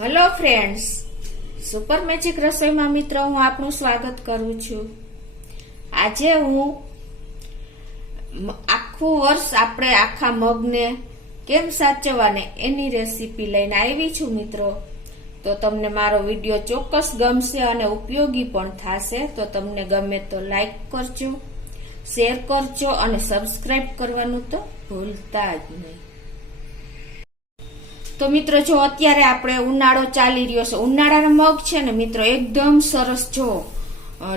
Hello friends, super magic રસોઈમાં મિત્રો હું આપનું સ્વાગત કરું છું। આજે હું આખું વર્ષ આપણે આખા મગને કેમ સાચવવાને એની રેસીપી લઈને આવી છું મિત્રો। તો તમને મારો વિડીયો ચોક્કસ ગમશે અને ઉપયોગી પણ થશે। તો તમને ગમે તો લાઈક કરજો, શેર કરજો અને સબસ્ક્રાઇબ કરવાનું તો ભૂલતા જ નહીં। તો મિત્રો જો અત્યારે આપણે ઉનાળો ચાલી રહ્યો છે, ઉનાળાના મગ છે ને મિત્રો એકદમ સરસ જો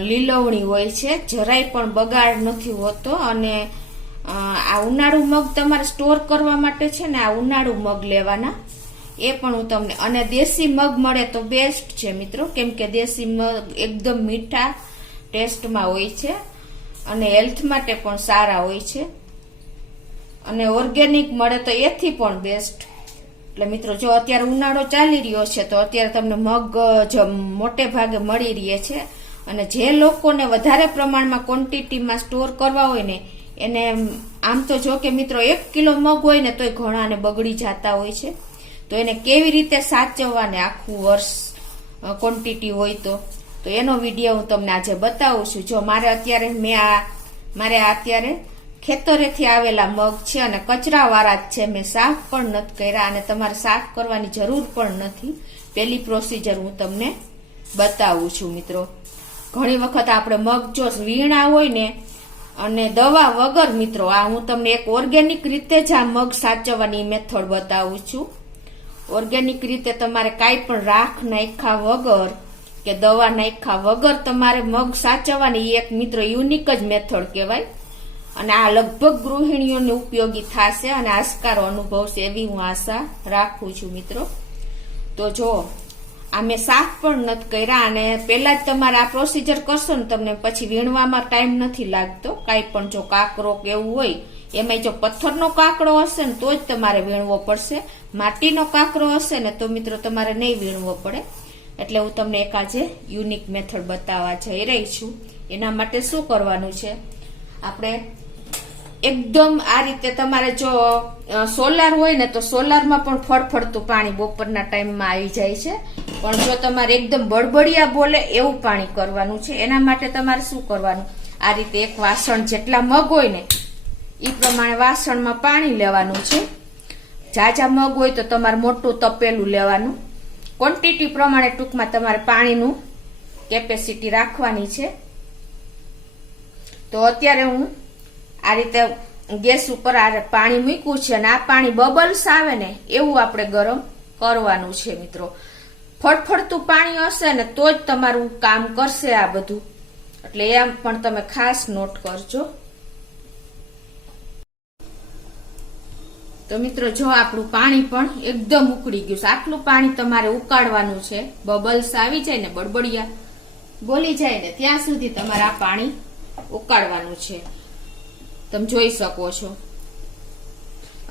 લીલવણી હોય છે, જરાય પણ બગાડ નથી હોતો। અને આ ઉનાળુ મગ તમારે સ્ટોર કરવા માટે છે ને આ ઉનાળુ મગ લેવાના, એ પણ હું તમને, અને દેશી મગ મળે તો બેસ્ટ છે મિત્રો, કેમ કે દેશી મગ એકદમ મીઠા ટેસ્ટમાં હોય છે અને હેલ્થ માટે પણ સારા હોય છે, અને ઓર્ગેનિક મળે તો એથી પણ બેસ્ટ। એટલે મિત્રો જો અત્યારે ઉનાળો ચાલી રહ્યો છે તો અત્યારે તમને મગ મોટે ભાગે મળી રહે છે, અને જે લોકોને વધારે પ્રમાણમાં ક્વોન્ટિટીમાં સ્ટોર કરવા હોય ને એને આમ તો જો કે મિત્રો 1 કિલો મગ હોય ને તોય ઘણાને બગડી જતા હોય છે, તો એને કેવી રીતે સાચવવાને આખું વર્ષ ક્વોન્ટિટી હોય તો એનો વિડીયો હું તમને આજે બતાવું છું। જો મારે અત્યારે ખેતરેથી આવેલા મગ છે અને કચરા વાળા જ છે, મેં સાફ પણ નથી કર્યા અને તમારે સાફ કરવાની જરૂર પણ નથી। પેલી પ્રોસીજર હું તમને બતાવું છું મિત્રો। ઘણી વખત આપણે મગ જો વીણા હોય ને અને દવા વગર મિત્રો, આ હું તમને એક ઓર્ગેનિક રીતે જ આ મગ સાચવવાની મેથડ બતાવું છું। ઓર્ગેનિક રીતે તમારે કાંઈ પણ રાખ નાખ્યા વગર કે દવા નાખ્યા વગર તમારે મગ સાચવવાની એક મિત્રો યુનિક જ મેથડ કહેવાય, અને આ લગભગ ગૃહિણીઓને ઉપયોગી થશે અને આસ્કારો અનુભવશે એવી હું આશા રાખું છું મિત્રો। તો જો આ મેં સાફ પણ નથી કર્યા, અને પહેલા જ તમારે આ પ્રોસીજર કરશો ને તમને પછી વીણવામાં ટાઈમ નથી લાગતો। કાંઈ પણ જો કાકરો કે એવું હોય, એમાં જો પથ્થરનો કાકડો હશે ને તો જ તમારે વીણવો પડશે, માટીનો કાકરો હશે ને તો મિત્રો તમારે નહીં વીણવો પડે। એટલે હું તમને એક આજે યુનિક મેથડ બતાવવા જઈ રહી છું। એના માટે શું કરવાનું છે, આપણે એકદમ આ રીતે, તમારે જો સોલાર હોય ને તો સોલારમાં પણ ફળફળતું પાણી બપોરના ટાઈમમાં આવી જાય છે, પણ જો તમારે એકદમ બળબડિયા બોલે એવું પાણી કરવાનું છે। એના માટે તમારે શું કરવાનું, આ રીતે એક વાસણ જેટલા મગ હોય ને એ પ્રમાણે વાસણમાં પાણી લેવાનું છે। ઝાઝા મગ હોય તો તમારે મોટું તપેલું લેવાનું, ક્વોન્ટિટી પ્રમાણે ટૂંકમાં તમારે પાણીનું કેપેસિટી રાખવાની છે। તો અત્યારે હું આ રીતે ગેસ ઉપર આ પાણી મૂક્યું છે, અને આ પાણી બબલ્સ આવે ને એવું આપણે ગરમ કરવાનું છે મિત્રો। ફળફળતું પાણી હશે ને તો જ તમારું કામ કરશે આ બધું, એટલે એમ પણ તમે ખાસ નોટ કરજો। તો મિત્રો જો આપણું પાણી પણ એકદમ ઉકળી ગયું છે, આટલું પાણી તમારે ઉકાળવાનું છે, બબલ્સ આવી જાય ને બળબડિયા બોલી જાય ને ત્યાં સુધી તમારે આ પાણી ઉકાળવાનું છે, તમે જોઈ શકો છો।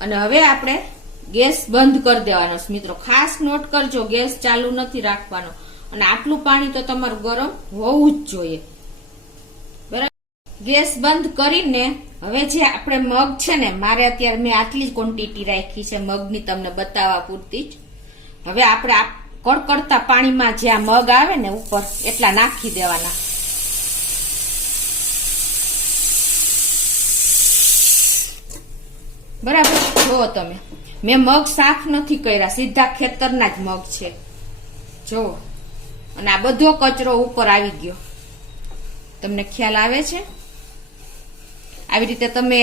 અને હવે આપણે ગેસ બંધ કરી દેવાનો છે મિત્રો, ખાસ નોટ કરજો ગેસ ચાલુ નથી રાખવાનો, અને આટલું પાણી તો તમારું ગરમ હોવું જ જોઈએ બરાબર। ગેસ બંધ કરીને હવે જે આપણે મગ છે ને, મારે અત્યારે મેં આટલી જ ક્વોન્ટિટી રાખી છે મગની તમને બતાવવા પૂરતી જ। હવે આપણે આ કડકડતા પાણીમાં જે આ મગ આવે ને ઉપર એટલા નાખી દેવાના, બરાબર। જુઓ તમે, મેં મગ સાફ નથી કર્યા, સીધા ખેતરના જ મગ છે જુઓ, અને આ બધો કચરો ઉપર આવી ગયો, તમને ખ્યાલ આવે છે? આવી રીતે તમે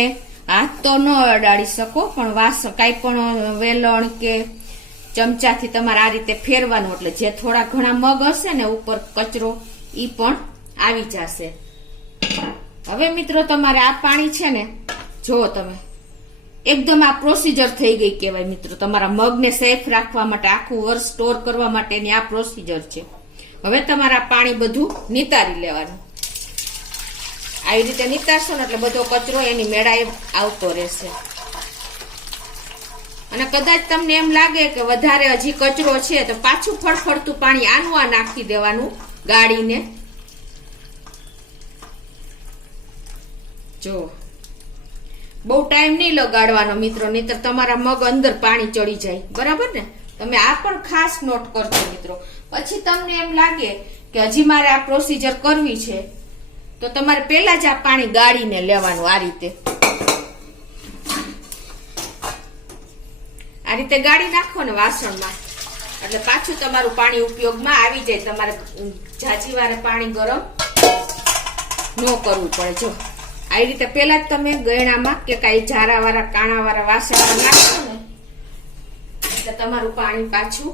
હાથ તો ન અડાડી શકો, પણ કાંઈ પણ વેલણ કે ચમચાથી તમારે આ રીતે ફેરવાનું, એટલે જે થોડા ઘણા મગ હશે ને ઉપર કચરો ઈ પણ આવી જશે। હવે મિત્રો તમારે આ પાણી છે ને, જુઓ તમે, એકદમ આ પ્રોસીજર થઈ ગઈ કહેવાય મિત્રો, તમારા મગને સેફ રાખવા માટે, આખું વર્ષ સ્ટોર કરવા માટેની આ પ્રોસીજર છે। હવે તમારે આ પાણી બધું નિતારી લેવાનું, આવી રીતે નિતારશો ને એટલે બધો કચરો એની મેળાએ આવતો રહેશે। અને કદાચ તમને એમ લાગે કે વધારે હજી કચરો છે તો પાછું ફળફળતું પાણી આનું આ નાખી દેવાનું ગાળીને, જો બહુ ટાઈમ નહીં લગાડવાનો મિત્રો, નહીતર તમારા મગ અંદર પાણી ચડી જાય, બરાબર ને। તમે આ પણ ખાસ નોટ કરજો મિત્રો. પછી તમને એમ લાગે કે હજી મારે આ પ્રોસીજર કરવી છે તો તમારે પહેલા જ આ પાણી ગાળીને લેવાનું. આ રીતે ગાળી નાખો ને વાસણમાં, એટલે પાછું તમારું પાણી ઉપયોગમાં આવી જાય. તમારે જાજી વારે પાણી ગરમ ન કરવું પડે. જો આવી રીતે પેલા જ તમે ગયણામાં કે કઈ જારા વાળા કાણા વાળા વાસણમાં નાખો ને એટલે તમારું પાણી પાછું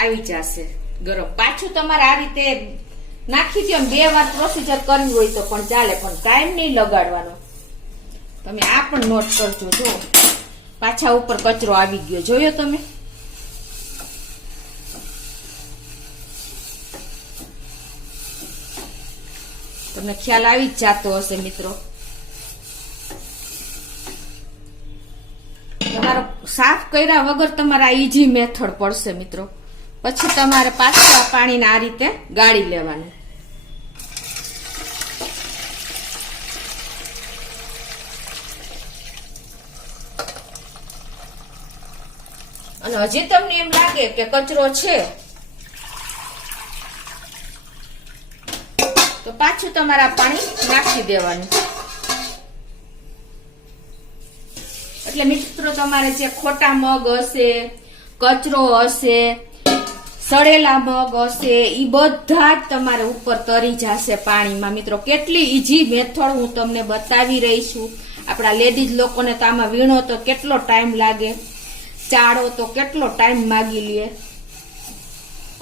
આવી જશે ગરમ. પાછું તમારે આ રીતે નાખી દો. 2 વાર પ્રોસીજર કરવી હોય તો પણ ચાલે, પણ ટાઈમ નહીં લગાડવાનો. તમે આ પણ નોટ કરજો. જો પાછા ઉપર કચરો આવી ગયો, જોયો તમે? તમને ખ્યાલ આવી જ જાતો હશે મિત્રો. તમારો સાફ કર્યા વગર તમારા ઈઝી મેથડ પડશે મિત્રો. પછી તમારે પાછું આ પાણીને આ રીતે ગાળી લેવાનું. અને હજી તમને એમ લાગે કે કચરો છે તો પાછું તમારે પાણી નાખી દેવાનું. એટલે મિત્રો તમારે જે ખોટા મગ હશે, કચરો હશે, સડેલા મગ હશે, એ બધા જ તમારે ઉપર તરી જશે પાણીમાં. મિત્રો કેટલી ઈઝી મેથડ હું તમને બતાવી રહી છું. આપણા લેડીઝ લોકોને તો આમાં વીણો તો કેટલો ટાઈમ લાગે, ચાળો તો કેટલો ટાઈમ માગી લે.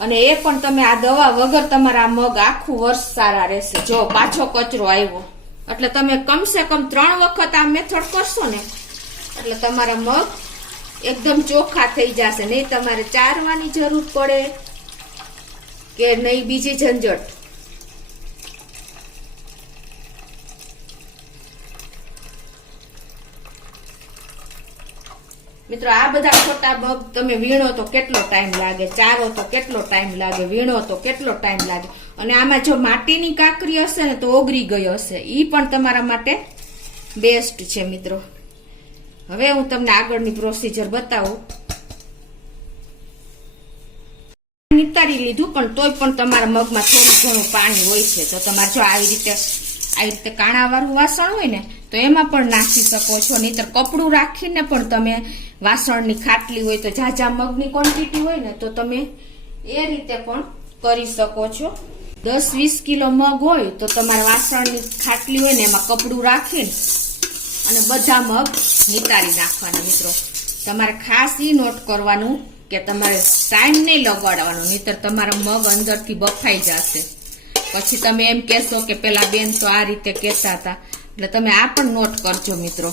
અને એ પણ તમે આ દવા વગર તમારા મગ આખું વર્ષ સારા રહેશે. જો પાછો કચરો આવ્યો એટલે તમે કમસે કમ 3 વખત આ મેથડ કરશો ને એટલે તમારા મગ એકદમ ચોખ્ખા થઈ જશે. નહીં તમારે ચારવાની જરૂર પડે કે નહીં બીજી ઝંઝટ. મિત્રો આ બધા ખોટા મગ તમે વીણો તો કેટલો ટાઈમ લાગે, ચારો તો કેટલો ટાઈમ લાગે, વીણો તો કેટલો ટાઈમ લાગે. અને આમાં જો માટીની કાકરી હશે ને તો ઓગળી ગઈ હશે, ઈ પણ તમારા માટે બેસ્ટ છે મિત્રો. હવે હું તમને આગળની પ્રોસીજર બતાવું. નિતારી લીધું પણ તોય પણ તમારા મગમાં થોડું ઘણું પાણી હોય છે તો તમારે જો આવી રીતે કાણા વાળું વાસણ હોય ને તો એમાં પણ નાખી શકો છો. નહીતર કપડું રાખીને પણ તમે વાસણની ખાટલી હોય તો ઝાઝા મગની ક્વોન્ટિટી હોય ને તો તમે એ રીતે પણ કરી શકો છો. 10-20 કિલો મગ હોય તો તમારા વાસણની ખાટલી હોય ને એમાં કપડું રાખીને અને બધા મગ નિતારી નાખવાના. મિત્રો તમારે ખાસ ઈ નોટ કરવાનું કે તમારે ટાઈમ નહીં લગાડવાનો, નહીતર તમારા મગ અંદરથી બફાઈ જશે. પછી તમે એમ કહેશો કે પેલા બેન તો આ રીતે કહેતા હતા. એટલે તમે આ પણ નોટ કરજો મિત્રો.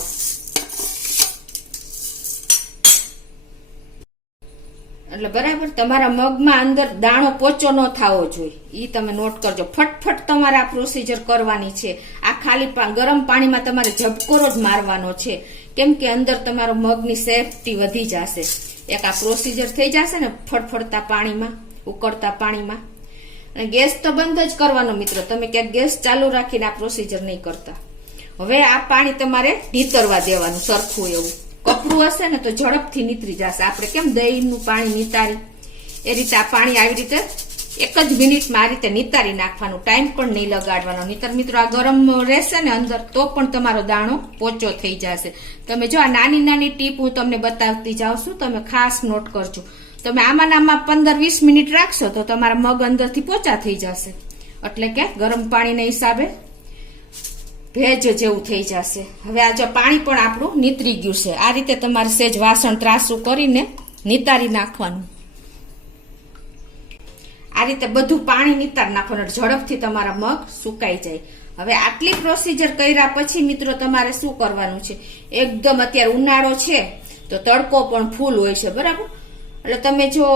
એટલે બરાબર તમારા મગમાં અંદર દાણો પોચો ન થવો જોઈએ, ઈ તમે નોટ કરજો. ફટફટ તમારે આ પ્રોસીજર કરવાની છે. આ ખાલી ગરમ પાણીમાં તમારે ઝબકોરો જ મારવાનો છે, કેમ કે અંદર તમારો મગની સેફટી વધી જશે. એક આ પ્રોસીજર થઈ જશે ને ફટફડતા પાણીમાં, ઉકળતા પાણીમાં. અને ગેસ તો બંધ જ કરવાનો મિત્રો. તમે ક્યાંક ગેસ ચાલુ રાખીને આ પ્રોસીજર નહીં કરતા. હવે આ પાણી તમારે નીતરવા દેવાનું સરખું એવું. કપડું હશે ને તો ઝડપથી નીતરી જશે. આપણે કેમ દહીંનું પાણી નીતારી એ રીતે આ પાણી આવી રીતે 1 જ મિનિટમાં આ રીતે નીતારી નાખવાનું. ટાઈમ પણ નહીં લગાડવાનો. નહીતર મિત્રો આ ગરમ રહેશે ને અંદર તો પણ તમારો દાણો પોચો થઈ જશે. તમે જો આ નાની નાની ટીપ હું તમને બતાવતી જાઉં છું, તમે ખાસ નોટ કરજો. તમે આમાં 15-20 મિનિટ રાખશો તો તમારા મગ અંદરથી પોચા થઈ જશે. એટલે કે ગરમ પાણીના હિસાબે ભેજ જેવું થઈ જશે. હવે આ જો પાણી પણ આપણું નીતરી ગયું છે. આ રીતે તમારે સેજ વાસણ ત્રાસું કરીને નીતારી નાખવાનું. આ રીતે બધું પાણી નીતાર નાખવાનું, ઝડપથી તમારા મગ સુકાઈ જાય. હવે આટલી પ્રોસીજર કર્યા પછી મિત્રો તમારે શું કરવાનું છે? એકદમ અત્યારે ઉનાળો છે તો તડકો પણ ફૂલ હોય છે, બરાબર? એટલે તમે જો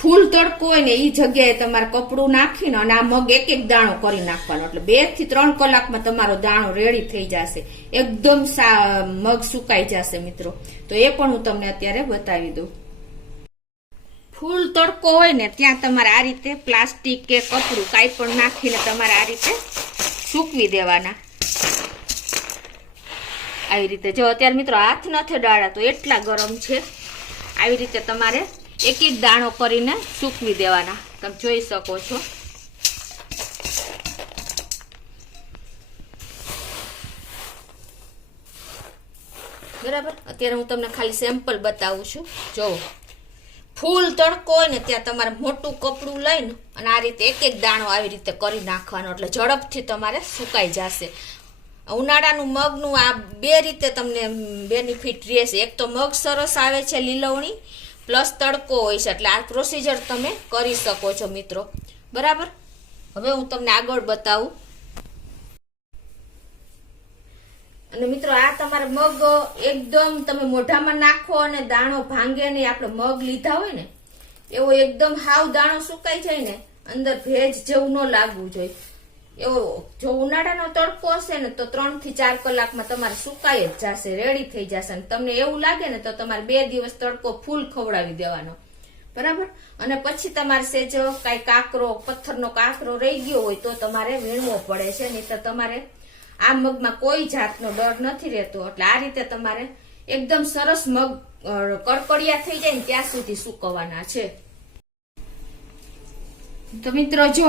ફૂલ તડકો હોય ને એ જગ્યાએ તમારે કપડું નાખીને અને આ મગ એક દાણો કરી નાખવાનો. એટલે 2 થી 3 કલાકમાં તમારો દાણો રેડી થઈ જશે. એકદમ મગ સુકાઈ જશે મિત્રો. તો એ પણ હું તમને અત્યારે બતાવી દઉં. ફૂલ તડકો હોય ને ત્યાં તમારે આ રીતે પ્લાસ્ટિક કે કપડું કાંઈ પણ નાખીને તમારે આ રીતે સૂકવી દેવાના. આવી રીતે જો અત્યારે મિત્રો હાથ નથી ડાળા તો એટલા ગરમ છે. આવી રીતે તમારે એક એક દાણો કરીને સૂકવી દેવાના. તમે જોઈ શકો છો. બરાબર. અત્યારે હું તમને ખાલી સેમ્પલ બતાવું છું. જો ફૂલ તડકો હોય ને ત્યાં તમારે મોટું કપડું લઈને અને આ રીતે એક એક દાણો આવી રીતે કરી નાખવાનો, એટલે ઝડપથી તમારે સુકાઈ જશે. ઉનાળાનું મગનું આ બે રીતે તમને બેનિફિટ રહેશે. એક તો મગ સરસ આવે છે લીલવણી, પ્લસ તડકો હોય છે, એટલે આ પ્રોસીજર તમે કરી શકો છો મિત્રો. બરાબર. હવે હું તમને આગળ બતાવું. અને મિત્રો આ તમારે મગ એકદમ તમે મોઢામાં નાખો અને દાણો ભાંગે નહીં. આપણે મગ લીધા હોય ને એવો એકદમ હાવ દાણો સુકાઈ જાય ને, અંદર ભેજ જેવું ન લાગવું જોઈએ એવો. જો ઉનાળાનો તડકો હશે ને તો 3 થી 4 કલાકમાં તમારે સુકાઈ જ જશે, રેડી થઈ જશે. અને તમને એવું લાગે ને તો તમારે 2 દિવસ તડકો ફૂલ ખવડાવી દેવાનો. બરાબર. અને પછી તમારે સેજ કઈ કાકરો, પથ્થરનો કાકરો રહી ગયો હોય તો તમારે વીણવો પડે છે, નહીં તો તમારે આ મગમાં કોઈ જાતનો ડર નથી રહેતો. એટલે આ રીતે તમારે એકદમ સરસ મગ કડકડિયા થઈ જાય ને ત્યાં સુધી સૂકવવાના છે. તો મિત્રો જો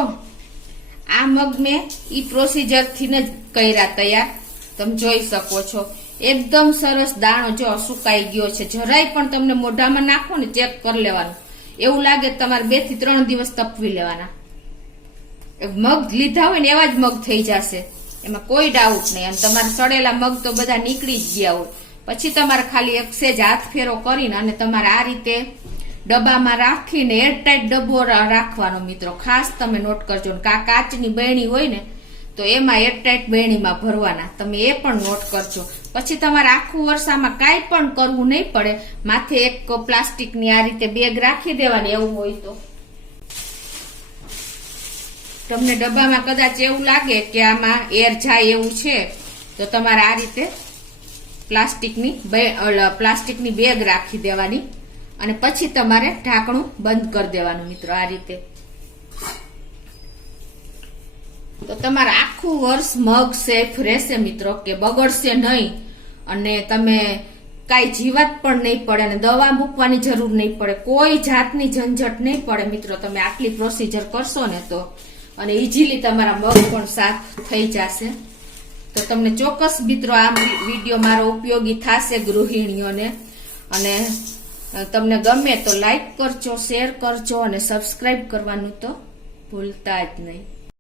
આ મગ મેં ઈ પ્રોસીજર થી જ કર્યા તૈયાર. તમે જોઈ શકો છો એકદમ સરસ દાણો જો સુકાઈ ગયો છે. જરાય પણ તમને મોઢામાં નાખો ને ચેક કરી લેવાનું. એવું લાગે તમારે 2 થી 3 દિવસ તપવી લેવાના. મગ લીધા હોય ને એવા જ મગ થઈ જશે, એમાં કોઈ ડાઉટ નહીં. અને તમારે સડેલા મગ તો બધા નીકળી જ ગયા હોય. પછી તમારે ખાલી એક સેજ હાથ ફેરો કરીને અને તમારે આ રીતે ડબ્બામાં રાખીને એરટાઈટ ડબ્બો રાખવાનો મિત્રો. ખાસ તમે નોટ કરજો. કાચની બરણી હોય ને તો એમાં એરટાઈટ બરણીમાં ભરવાના. તમે એ પણ નોટ કરજો. પછી તમારે આખું વર્ષામાં કાંઈ પણ કરવું નહીં પડે. માથે એક પ્લાસ્ટિકની આ રીતે બેગ રાખી દેવાની. એવું હોય તો તમને ડબ્બામાં કદાચ એવું લાગે કે આમાં એર જાય એવું છે તો તમારે આ રીતે પ્લાસ્ટિકની બેગ રાખી દેવાની અને પછી તમારે ઢાંકણું બંધ કરી દેવાનું મિત્રો. આ રીતે તો તમારે આખું વર્ષ મગ સેફ રહેશે મિત્રો, કે બગડશે નહીં. અને તમે કાંઈ જીવાત પણ નહીં પડે અને દવા મૂકવાની જરૂર નહીં પડે. કોઈ જાતની ઝંઝટ નહીં પડે મિત્રો. તમે આટલી પ્રોસીજર કરશો ને તો, અને ઇઝીલી તમારા મગ પણ સાફ થઈ જશે. તો તમને ચોક્કસ મિત્રો આ વિડીયો મારો ઉપયોગી થશે ગૃહિણીઓને. અને તમને ગમે તો લાઈક કરજો, શેર કરજો અને સબસ્ક્રાઇબ કરવાનું તો ભૂલતા જ નહીં.